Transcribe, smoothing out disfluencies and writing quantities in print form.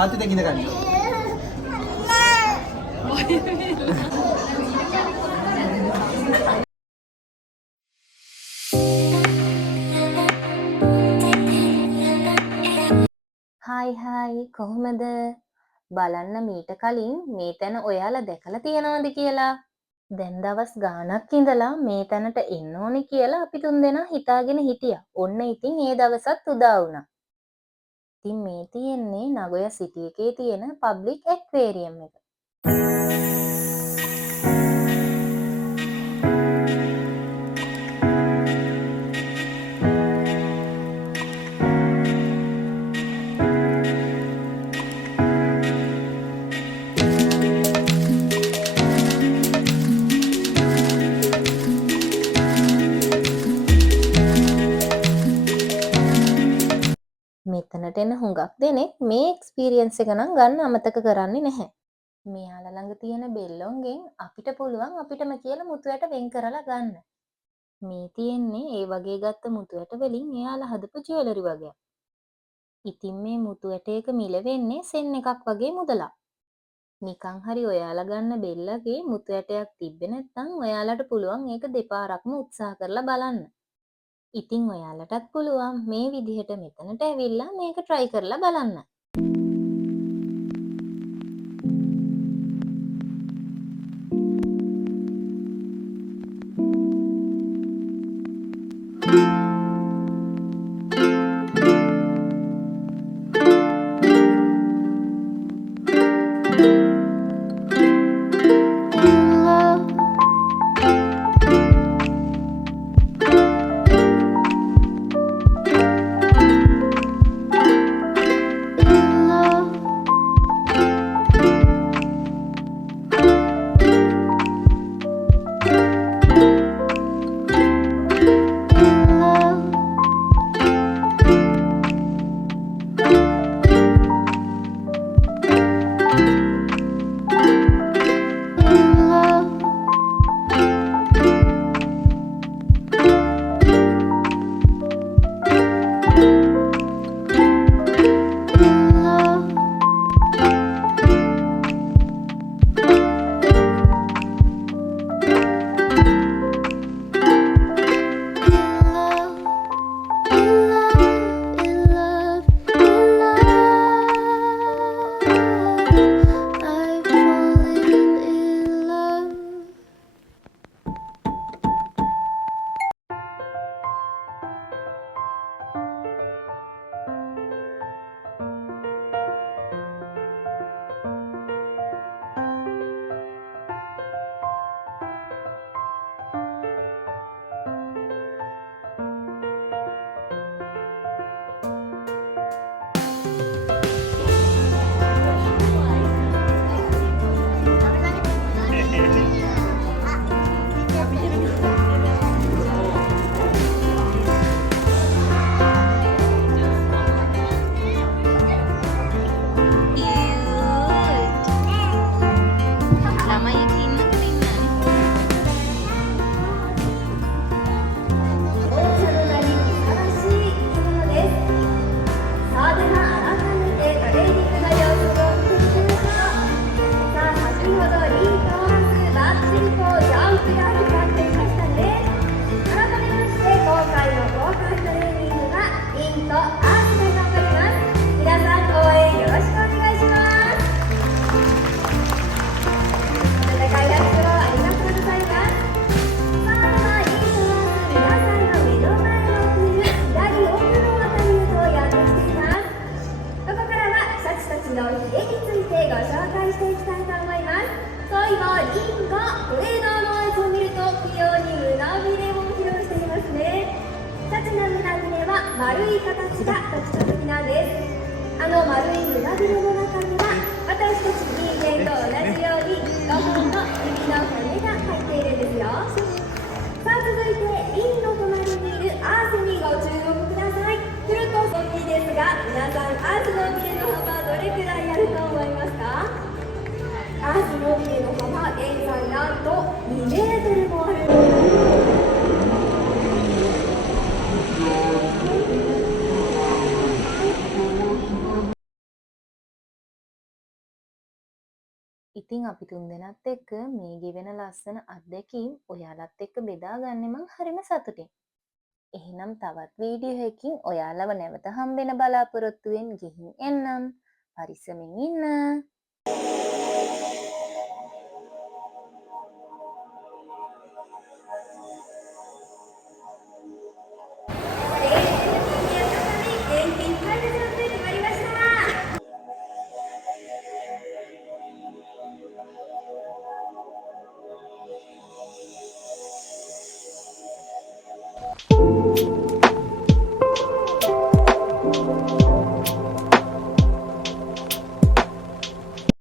කාන්ති දෙකින ගන්න. හායි කොහොමද? බලන්න මීට කලින් මේ තැන ඔයාලා දැකලා තියෙනවද කියලා? දැන් දවස් ගාණක් ඉඳලා මේ තැනට එන්න ඕනේ කියලා අපි තුන්දෙනා හිතාගෙන හිටියා. ඔන්න ඉතින් ඒ දවසත් උදා වුණා. ඉතින් මේ තියෙන්නේ නගොයා සිටි එකේ තියෙන පබ්ලික් ඇක්වේරියම් එක. මෙතනට එන හුඟක් දෙනෙක් මේ එක්ස්පීරියන්ස් එක නම් ගන්න අමතක කරන්නේ නැහැ. මෙයාලා ළඟ තියෙන බෙල්ලොන්ගෙන් අපිට පුළුවන් අපිටම කියලා මුතු ඇට වෙන් කරලා ගන්න. මේ තියෙන්නේ ඒ වගේ ගත්ත මුතු ඇට වලින් එයාලා හදපු ජුවෙලරි වගේක්. ඉතින් මේ මුතු ඇටයක මිල වෙන්නේ සෙන් එකක් වගේ මුදලක්. නිකන් හරි ඔයාලා ගන්න බෙල්ලගේ මුතු ඇටයක් තිබ්බේ නැත්නම් ඔයාලට පුළුවන් ඒක දෙපාරක්ම උත්සාහ කරලා බලන්න. ඉතින් ඔයාලටත් පුළුවන් මේ විදිහට මෙතනට ඇවිල්ලා මේක try කරලා බලන්න. ඉතින් අපි තුන්දෙනාත් එක්ක මේ ගෙවෙන ලස්සන අත්දැකීම් ඔයාලත් එක්ක බෙදාගන්නේ මං හරිම සතුටින්. එහෙනම් තවත් වීඩියෝ එකකින් ඔයාලව නැවත හම්බෙන බලාපොරොත්තුවෙන් ගිහින් එන්නම්. පරිස්සමින් ඉන්න.